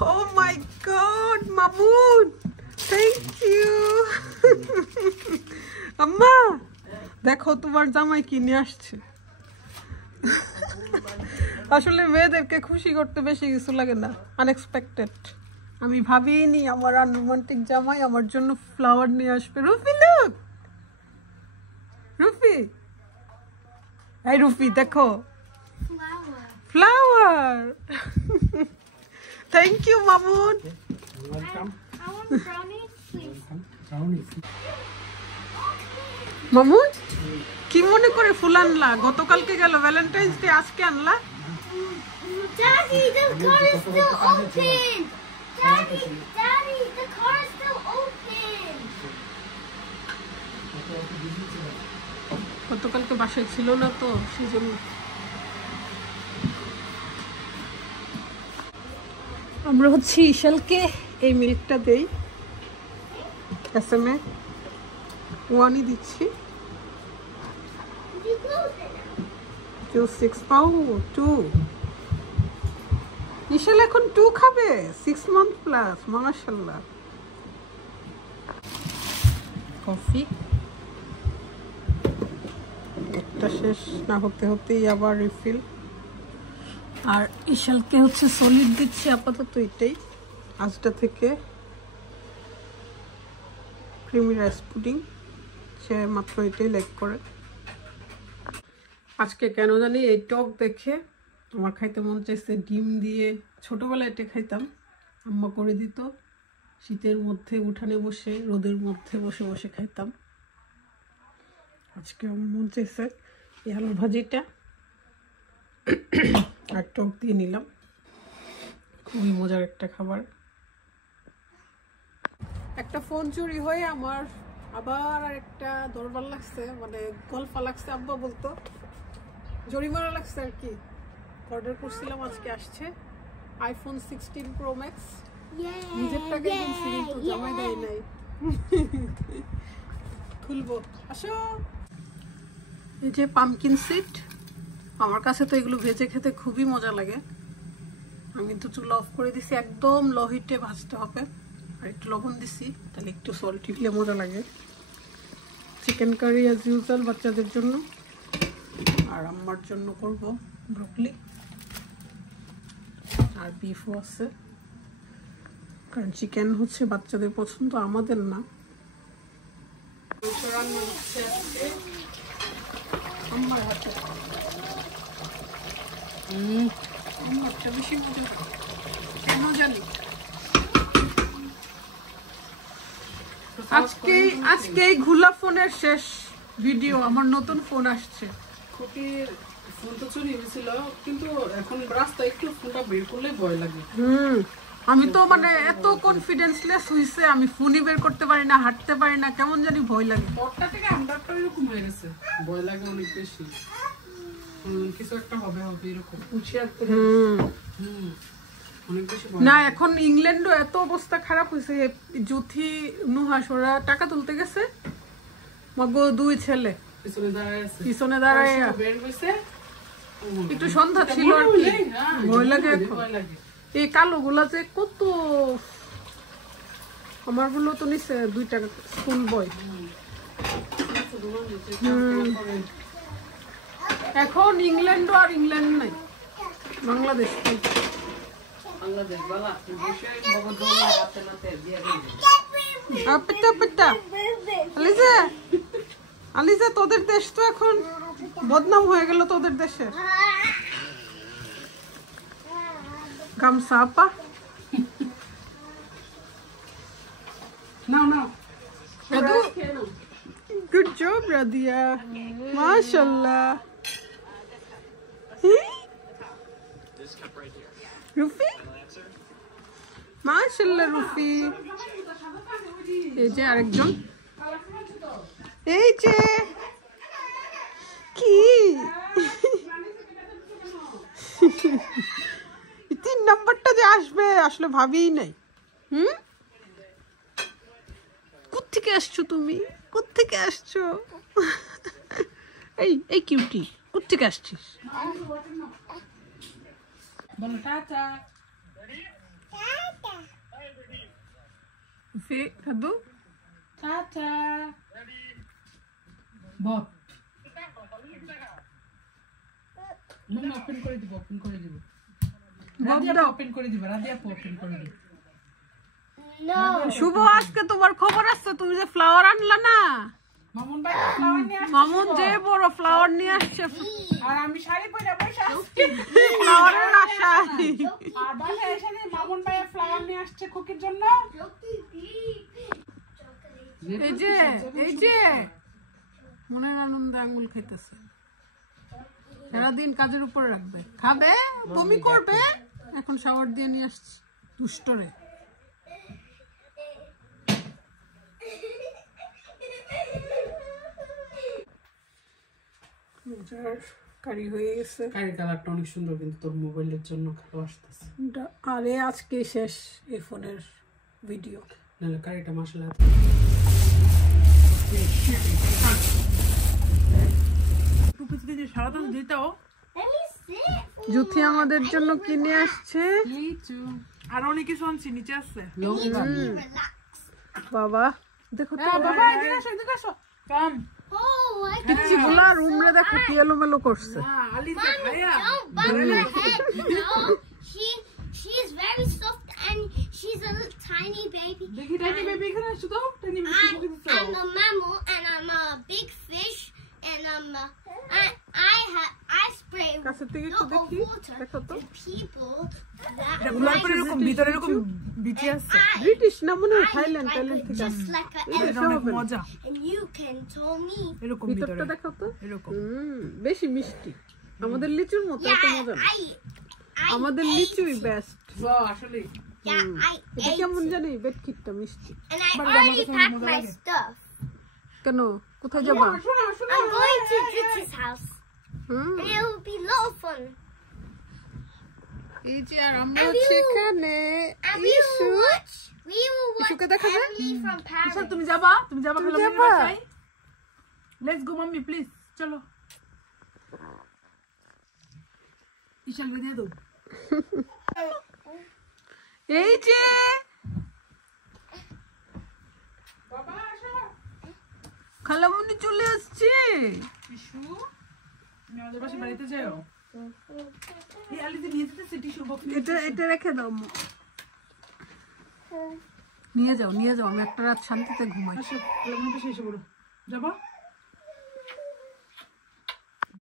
Oh my God, Mahmoud! Thank you! আম্মা দেখো তোমার জামাই কি নিয়ে আসছে। আসলে মেয়েদেরকে খুশি করতে বেশি কিছু লাগে না, আনএক্সপেক্টেড। আমি ভাবিনি আমার আনরোমান্টিক জামাই আমার জন্য ফ্লাওয়ার নিয়ে আসবে। রুফি লুক, রুফি, এই রুফি দেখো, flower. Thank you Mamun. Mamun কি মনে করে ফুল আনলা? গতকালকে গেল ভ্যালেন্টাইন্স ডে, আজকে আনলা? Daddy, the car is still open. Daddy, the car is still open. গতকালকে বাসায় ছিল না তো সেজন্য। আমরা হচ্ছে ইশালকে এই মিল্কটা দেই, এসএমএ ওয়ানই দিচ্ছি। 6 পাউন্ড 2। ইশাল এখন 2 খাবে, 6 মান্থ প্লাস, মাশাআল্লাহ। কফি একটা শেষ না হতে হতেই আবার রিফিল। আর ইশালকে হচ্ছে সলিড দিচ্ছি আপাতত এটাই, আজটা থেকে ক্রিমি রাইস পুডিং, সে মাত্র এটাই লাইক করে। আজকে কেন জানি এই টক দেখে আমার খাইতে মন চাইছে ডিম দিয়ে। ছোটবেলায় এটা খাইতাম, আম্মা করে দিত, শীতের মধ্যে উঠানে বসে রোদের মধ্যে বসে বসে খাইতাম। আজকে আমার মন চাইছে এই আলু ভাজিটা আর টক দিয়ে নিলাম। খুবই মজার একটা খাবার। একটা ফোন চুরি হয়ে আমার আবার আর একটা দরবার লাগছে, মানে গল্পা লাগছে, আব্বা বলতো জরিমানা লাগছে আর কি। অর্ডার করছিলাম, আজকে আসছে আইফোন 16 প্রো ম্যাক্স। নিজের টাকা কিনছি কিন্তু জামাই দেয় নাই। খুলবো, আসো। এই যে পামকিন সিড, আমার কাছে তো এগুলো ভেজে খেতে খুবই মজা লাগে। আমি তো চুলা অফ করে দিছি, একদম লো হিটে ভাজতে হবে। আর একটু লবণ দিছি, তাহলে একটু সল্টি দিলে মজা লাগে। চিকেন কারি অ্যাজ ইউজুয়াল বাচ্চাদের জন্য, আর আম্মার জন্য করব ব্রকলি, আর বিফও আছে, কারণ চিকেন হচ্ছে বাচ্চাদের পছন্দ, আমাদের না। রান্না হচ্ছে আম্মার হাতে। আম্মারটা বেশি মজা কেন জানি। আজকে ঘুলা ফোনের শেষ ভিডিও। আমার নতুন ফোন আসছে। খুঁটির ফোন তো চুরি হয়েছিল, কিন্তু এখন রাস্তায় একটু ফোনটা বের করলে ভয় লাগে। আমি তো মানে এত কনফিডেন্সলেস হইছে, আমি ফোনই বের করতে পারি না, হাঁটতে পারি না, কেমন জানি ভয় লাগে। পরটা থেকে আমরাটা এরকম হয়ে গেছে, ভয় লাগে অনেক বেশি। কিছু একটা হবে হবে এরকম হুঁশিয়ার করে। অনেক বেশি না এখন ইংল্যান্ডও এত অবস্থা খারাপ হয়েছে। জুথি নুহাস ওরা টাকা তুলতে গেছে, মগো 2 ছেলে পিছনে দাঁড়ায় বের হইছে। একটু সন্ধ্যা ছিল আর কি, ভয় লাগে এখন। এই কালো গুলা যে কত, আমার গুলো তো নিছে 2 টাকা স্কুল বই। এখন ইংল্যান্ড আর ইংল্যান্ড নাই, বাংলাদেশ। আলিজা তোদের দেশ তো এখন বদনাম হয়ে গেল, তোদের দেশে গামছা আপা। গুড জব রাদিয়া, মাশাআল্লাহ। রুফি মাশাআল্লাহ, রুফি। এই যে আরেকজন, এই যে কি 3 নাম্বারটা যে আসবে আসলে ভাবিই নাই। কোত্থেকে আসছো তুমি, কোত্থেকে আসছো? এই কিউটি, কোত্থেকে আসছিস? বলো টাটা। ফে খাদু টাটা বপ মম ওপেন করে দিব রাধিয়া ওপেন করে দিব No. শুভ, আজকে তোমার খবর আছে, তুমি যে ফ্লাওয়ার আনলা না, মামুন ভাই ফ্লাওয়ার নিয়ে আসছে। মামুন যে বড় ফ্লাওয়ার নিয়ে আসছে, আর আমি শাড়ি পরে বসে আছি ফ্লাওয়ারের আশায়। আর বাসায় এসে মামুন ভাই ফ্লাওয়ার নিয়ে আসছে খুকির জন্য। এই যে মনের আনন্দে আঙ্গুল খাইতেছে, সারাদিন কাজের উপরে রাখবে, খাবে, বমি করবে, এখন শাওয়ার দিয়ে নিয়ে আসছি দুষ্টরে। কারি হয়ে গেছে, কারি কালারটা অনেক সুন্দর, কিন্তু তোর মোবাইলের জন্য খারাপ আসতেছে। আরে আজকে শেষ এই ফোনের ভিডিও। নাহলে কারিটা মশলা সারাদিন দিতেও Let me sit. জুথি আমাদের জন্য কিনে আসছে লিচু আর অনেক কিছু আনছি, নিচে আছে Relax. বাবা, দেখো তো বাবা এদিকে আসো কাম Oh, I got পিচ্ছি গুলা রুমরে দেখো কি এলোমেলো করছে। আলিসা খায়া Don't bump her head. No, she's very soft and she's a little tiny baby. দেখি টাইনি বেবি এখানে আসো তো, tiny baby I'm a mammal and I'm a big fish and I spray কাছের থেকে একটু দেখি, water দেখো তো। to people that গুলার পরে এরকম ভিতরে এরকম বিচি আছে, ব্রিটিশ না মনে হয়, I Thailand like Thailand it থেকে just আসে। like an এটা elephant. অনেক মজা And you can tell me. এরকম ভিতরটা ভিতরে দেখো তো, এরকম বেশি মিষ্টি, আমাদের লিচুর মতো এত Yeah, মজা না। I আমাদের ate লিচুই it. বেস্ট। আসলে Yeah, I এটা ate কেমন it. জানি, বেডকিটটা মিষ্টি। And I already packed my stuff. কেন, কোথায় যাবা? I'm going to Jutsi's house. Hmm, And it will be a lot of fun. এই যে আর আমরা And we will- সেখানে And we issue will watch ইস্যুকে দেখা যায়? Emily from Paris. তুমি যাবা তুমি খালা যাবা? বাসায়? লেটস গো মাম্মি প্লিজ চলো। ইশালকে দিয়ে দাও। এই যে বাবা আসো। খালামুনি চলে আসছে। টিস্যু আমি আমাদের পাশে বাড়িতে যাও। এই আলিতে নিয়ে যেতে টিস্যু বক্স এটা রেখে দাও, নিয়ে যাও, আমি একটা রাত শান্তিতে ঘুমাই। আসো, খালামুনি পাশে এসে পড়ো। যাবা?